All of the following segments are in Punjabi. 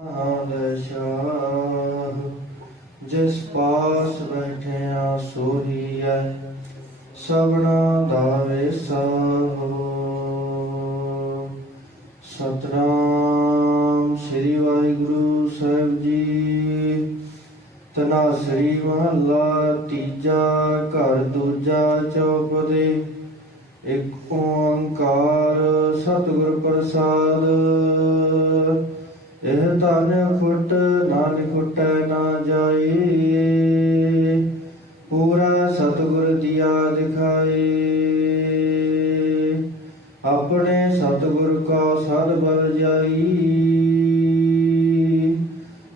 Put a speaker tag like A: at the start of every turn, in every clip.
A: ਆਦਸ਼ਾਹ ਜਿਸ ਪਾਸ ਬੈਠਿਆ ਸੋਹੀਐ, ਸਭਨਾ ਦਾ ਵੇਸਾਹੋ ਸਤਨਾਮ ਸ੍ਰੀ ਵਾਹਿਗੁਰੂ ਸਾਹਿਬ ਜੀ ਤਨਾਸਰੀ ਮਹੱਲਾ ਤੀਜਾ ਘਰ ਦੂਜਾ ਚੌਪਦੇ ਇੱਕ ਓੰਕਾਰ ਸਤਿਗੁਰ ਪ੍ਰਸਾਦ। ਇਹ ਧਨ ਫੁੱਟ ਨਾਨਕ ਫੁੱਟੈ ਨਾ ਜਾਏ, ਪੂਰਾ ਸਤਿਗੁਰ ਦੀਆ ਦਿਖਾਏ। ਆਪਣੇ ਸਤਿਗੁਰ ਕਾ ਸਦ ਬਲ ਜਾਈ,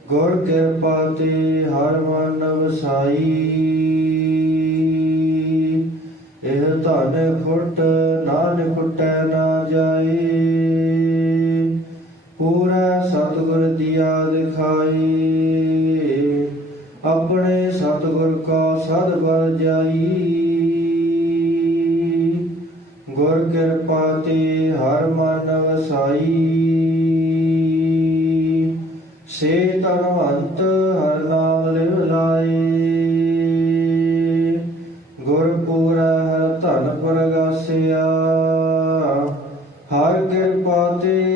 A: ਗੁਰ ਕਿਰਪਾ ਤੇ ਹਰ ਮਨ ਵਸਾਈ। ਇਹ ਧਨ ਫੁੱਟ ਨਾਨਕ ਫੁੱਟੈ ਨਾ ਜਾਏ ਆਪਣੇ ਸਤਿਗੁਰ ਕਾ ਸਦ ਬਲ ਜਾਈ। ਗੁਰ ਕਿਰਪਾ ਤੇ ਹਰ ਮਨ ਵਸਾਈ। ਸੇ ਧਨਵੰਤ ਹਰ ਨਾਮ ਲਿਵ ਲਾਏ। ਗੁਰ ਪੂਰਾ ਹਰ ਧਨ ਪ੍ਰਗਾਸਿਆ। ਹਰ ਕਿਰਪਾ ਤੇ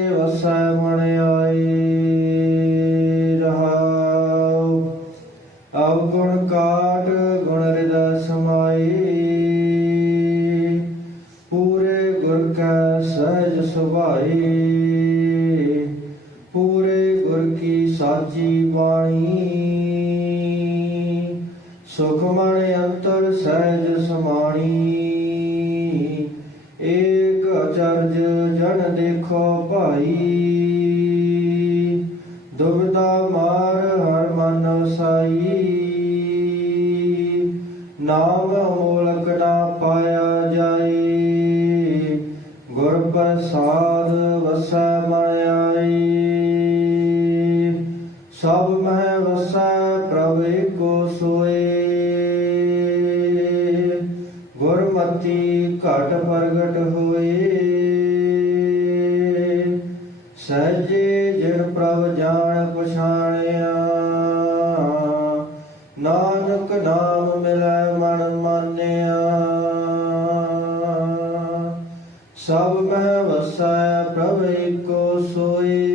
A: ਕੈ ਸਹਿਜ ਸੁਭਾਈ ਪੂਰੇ ਗੁਰ ਕੀ ਸਾਚੀ ਬਾਣੀ। ਸੁਖ ਮਣ ਅੰਤਰ ਸਹਿਜ ਸਮਾਣੀ। ਏਕ ਅਚਰਜ ਜਨ ਦੇਖੋ ਭਾਈ। ਦੁਬਦਾ ਮਾਰ ਹਰ ਮਨ ਵਸਾਈ ਨਾਮ ਹੋ ਗੁਰ ਪ੍ਰਸਾਦ ਵਸੈ ਮਨ ਆਈ ਸਭ ਮਹਿ ਵਸੈ ਪ੍ਰਭ ਏਕੋ ਸੋਏ। ਗੁਰਮਤੀ ਘਟ ਪ੍ਰਗਟ ਹੋਏ। ਸਹਜੇ ਜਿਨ ਪ੍ਰਭ ਜਾਣ ਪਛਾਣਿਆ। ਨਾਨਕ ਨਾਮ ਸਭ ਮਹਿ ਵਸੈ ਪ੍ਰਭ ਏਕੋ ਸੋਏ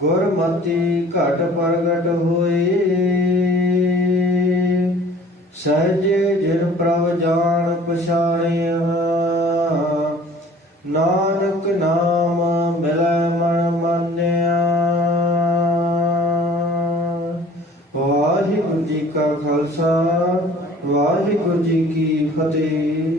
A: ਗੁਰਮਤੀ ਘਟ ਪ੍ਰਗਟ ਹੋਈ। ਸਹਜੇ ਜਿਨ ਪ੍ਰਭ ਜਾਣ ਪਛਾਣਿਆ ਨਾਨਕ ਨਾਮ ਮਿਲੈ ਮਨ ਮੰਨਿਆ ਵਾਹਿਗੁਰੂ ਜੀ ਕਾ ਖਾਲਸਾ, ਵਾਹਿਗੁਰੂ ਜੀ ਕੀ ਫਤਿਹ।